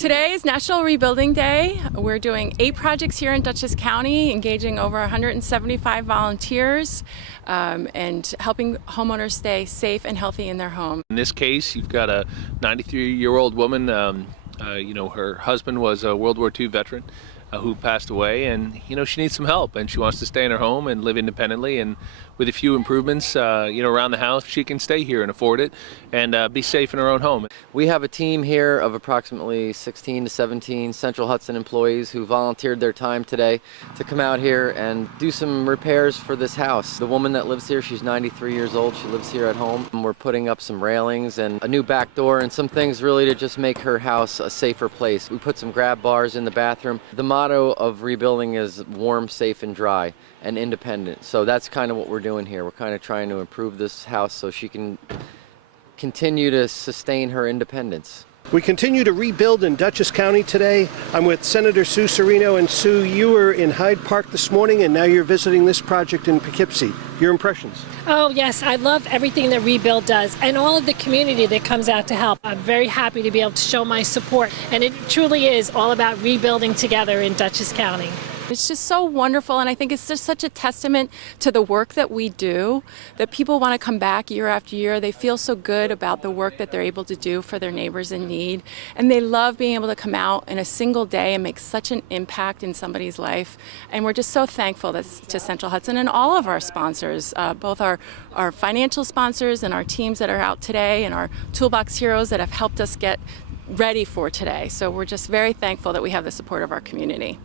Today is National Rebuilding Day. We're doing 8 projects here in Dutchess County, engaging over 175 volunteers and helping homeowners stay safe and healthy in their home. In this case, you've got a 93-year-old woman. Her husband was a World War II veteran who passed away, and she needs some help, and she wants to stay in her home and live independently. And with a few improvements, around the house, she can stay here and afford it and be safe in her own home. We have a team here of approximately 16 to 17 Central Hudson employees who volunteered their time today to come out here and do some repairs for this house. The woman that lives here, she's 93 years old. She lives here at home. And we're putting up some railings and a new back door and some things really to just make her house a safer place. We put some grab bars in the bathroom. The motto of rebuilding is warm, safe, and dry, and independent. So that's kind of what we're doing here. We're kind of trying to improve this house so she can continue to sustain her independence. We continue to rebuild in Dutchess County today. I'm with Senator Sue Serino, and Sue, you were in Hyde Park this morning and now you're visiting this project in Poughkeepsie. Your impressions? Oh yes, I love everything that Rebuild does and all of the community that comes out to help. I'm very happy to be able to show my support, and it truly is all about rebuilding together in Dutchess County. It's just so wonderful, and I think it's just such a testament to the work that we do, that people want to come back year after year. They feel so good about the work that they're able to do for their neighbors in need, and they love being able to come out in a single day and make such an impact in somebody's life. And we're just so thankful to Central Hudson and all of our sponsors, both our financial sponsors and our teams that are out today, and our Toolbox Heroes that have helped us get ready for today. So we're just very thankful that we have the support of our community.